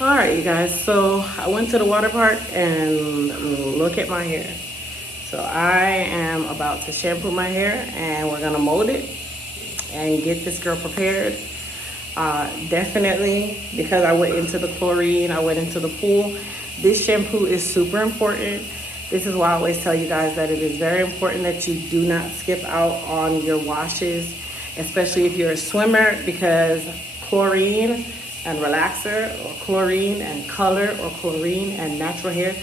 All right, you guys. So I went to the water park and look at my hair. So I am about to shampoo my hair and we're gonna mold it and get this girl prepared. Definitely, because I went into the chlorine, I went into the pool. This shampoo is super important. This is why I always tell you guys that it is very important that you do not skip out on your washes, especially if you're a swimmer, because chlorine and relaxer, or chlorine and color, or chlorine and natural hair,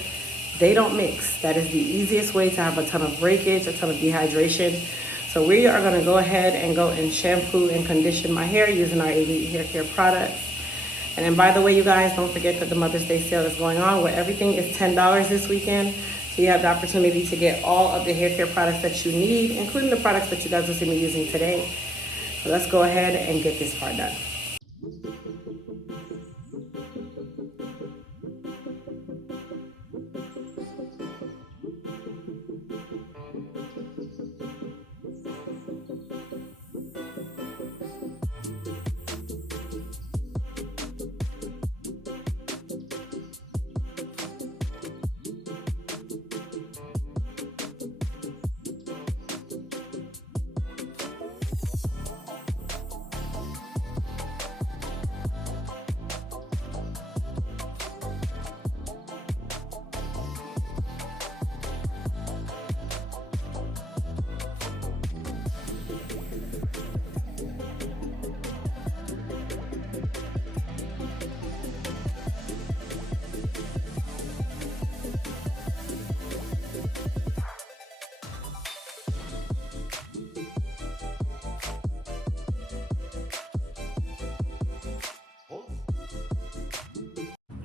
they don't mix. That is the easiest way to have a ton of breakage, a ton of dehydration. So we are gonna go ahead and go and shampoo and condition my hair using our Elite Hair Care products. And then by the way, you guys, don't forget that the Mother's Day sale is going on where everything is $10 this weekend. So you have the opportunity to get all of the hair care products that you need, including the products that you guys will see me using today. So let's go ahead and get this part done.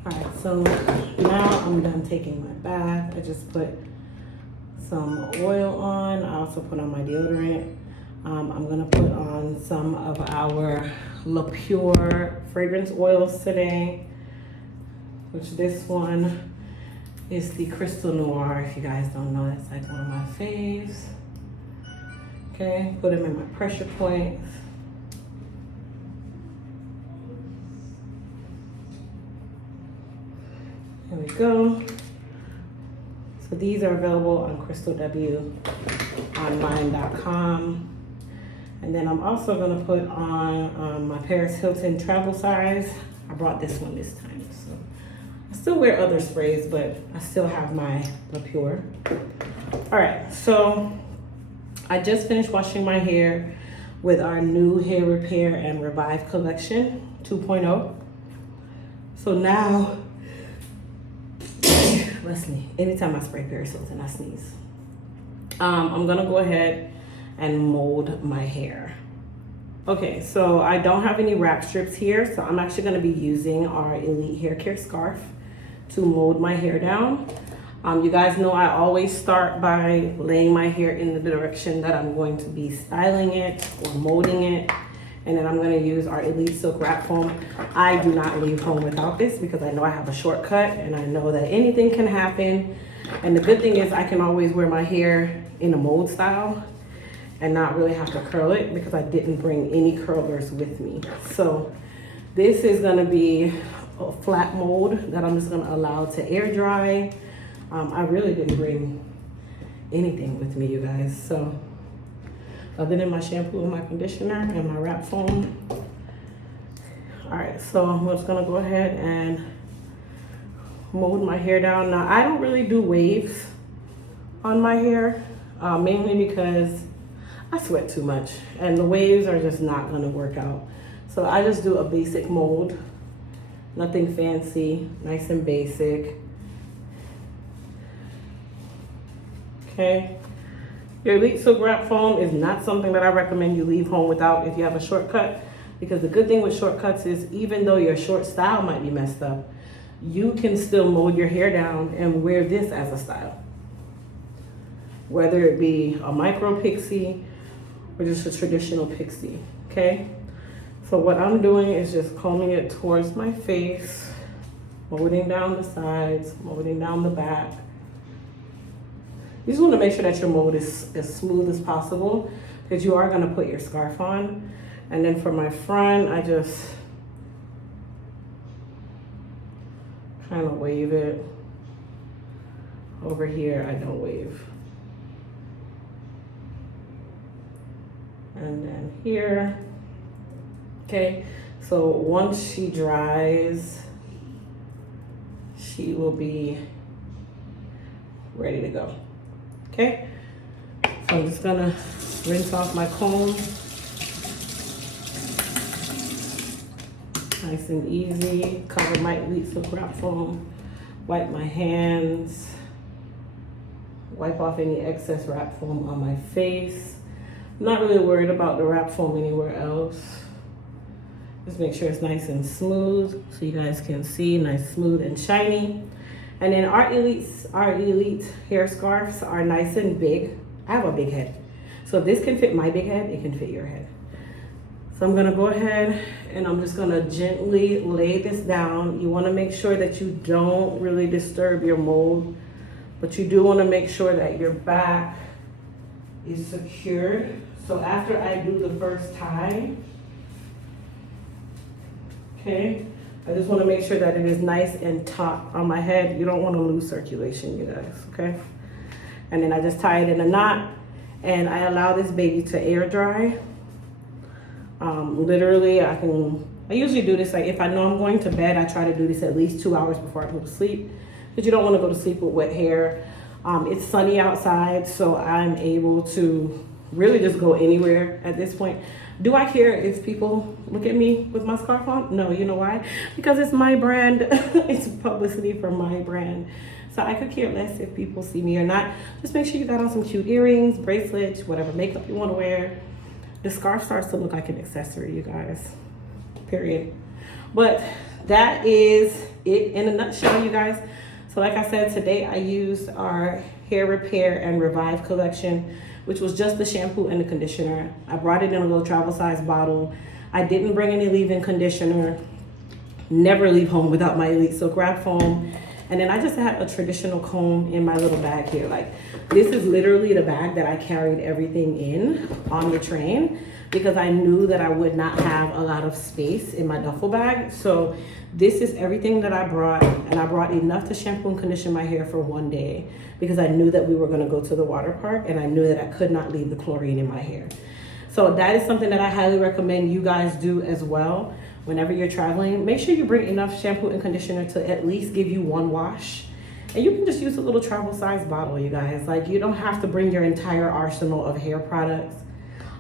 Alright, so now I'm done taking my bath. I just put some oil on. I also put on my deodorant. I'm gonna put on some of our La Pure fragrance oils today, which this one is the Crystal Noir. If you guys don't know, that's like one of my faves. Okay, put them in my pressure points. There we go. So these are available on crystalwonline.com. And then I'm also gonna put on my Paris Hilton travel size. I brought this one this time. So I still wear other sprays, but I still have my La Pure. All right, so I just finished washing my hair with our new Hair Repair and Revive collection 2.0. So now, Leslie, anytime I spray Paris Hilton, I sneeze. I'm gonna go ahead and mold my hair. Okay, so I don't have any wrap strips here, so I'm actually gonna be using our Elite Hair Care scarf to mold my hair down. You guys know I always start by laying my hair in the direction that I'm going to be styling it or molding it. And then I'm gonna use our Elite Silk Wrap Foam. I do not leave home without this because I know I have a shortcut and I know that anything can happen. And the good thing is I can always wear my hair in a mold style and not really have to curl it because I didn't bring any curlers with me. So this is gonna be a flat mold that I'm just gonna allow to air dry. I really didn't bring anything with me, you guys. So other than my shampoo and my conditioner and my wrap foam. All right, so I'm just gonna go ahead and mold my hair down. Now, I don't really do waves on my hair, mainly because I sweat too much and the waves are just not gonna work out. So I just do a basic mold, nothing fancy, nice and basic. Okay. Your Elite Silk Wrap Foam is not something that I recommend you leave home without if you have a shortcut, because the good thing with shortcuts is even though your short style might be messed up, you can still mold your hair down and wear this as a style. Whether it be a micro pixie or just a traditional pixie, okay? So what I'm doing is just combing it towards my face, molding down the sides, molding down the back. You just want to make sure that your mold is as smooth as possible because you are going to put your scarf on. And then for my front, I just kind of wave it. Over here, I don't wave. And then here. Okay, so once she dries, she will be ready to go. Okay, so I'm just gonna rinse off my comb. Nice and easy. Cover my Elite Silk Wrap Foam. Wipe my hands. Wipe off any excess wrap foam on my face. I'm not really worried about the wrap foam anywhere else. Just make sure it's nice and smooth so you guys can see, nice, smooth, and shiny. And then our elite hair scarves are nice and big. I have a big head. So if this can fit my big head, it can fit your head. So I'm gonna go ahead and I'm just gonna gently lay this down. You wanna make sure that you don't really disturb your mold, but you do wanna make sure that your back is secured. So after I do the first tie, okay, I just wanna make sure that it is nice and taut on my head. You don't wanna lose circulation, you guys, okay? And then I just tie it in a knot and I allow this baby to air dry. Literally, I usually do this, like if I know I'm going to bed, I try to do this at least 2 hours before I go to sleep, because you don't want to go to sleep with wet hair. It's sunny outside, so I'm able to really just go anywhere at this point. Do I care if people look at me with my scarf on? No, you know why? Because it's my brand. It's publicity for my brand. So I could care less if people see me or not. Just make sure you got on some cute earrings, bracelets, whatever makeup you want to wear. The scarf starts to look like an accessory, you guys, period. But that is it in a nutshell, you guys. So like I said, today I used our Hair Repair and Revive collection, which was just the shampoo and the conditioner. I brought it in a little travel size bottle. I didn't bring any leave-in conditioner. Never leave home without my Elite Silk Wrap Foam. And then I just had a traditional comb in my little bag here. Like, this is literally the bag that I carried everything in on the train, because I knew that I would not have a lot of space in my duffel bag. So this is everything that I brought, and I brought enough to shampoo and condition my hair for one day, because I knew that we were gonna go to the water park, and I knew that I could not leave the chlorine in my hair. So that is something that I highly recommend you guys do as well. Whenever you're traveling, make sure you bring enough shampoo and conditioner to at least give you one wash. And you can just use a little travel size bottle, you guys. Like, you don't have to bring your entire arsenal of hair products.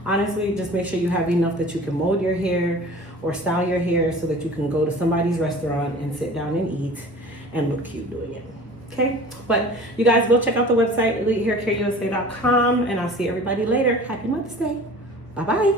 Honestly, just make sure you have enough that you can mold your hair or style your hair so that you can go to somebody's restaurant and sit down and eat and look cute doing it. Okay, but you guys go check out the website, elitehaircareusa.com, and I'll see everybody later. Happy Mother's Day. Bye-bye.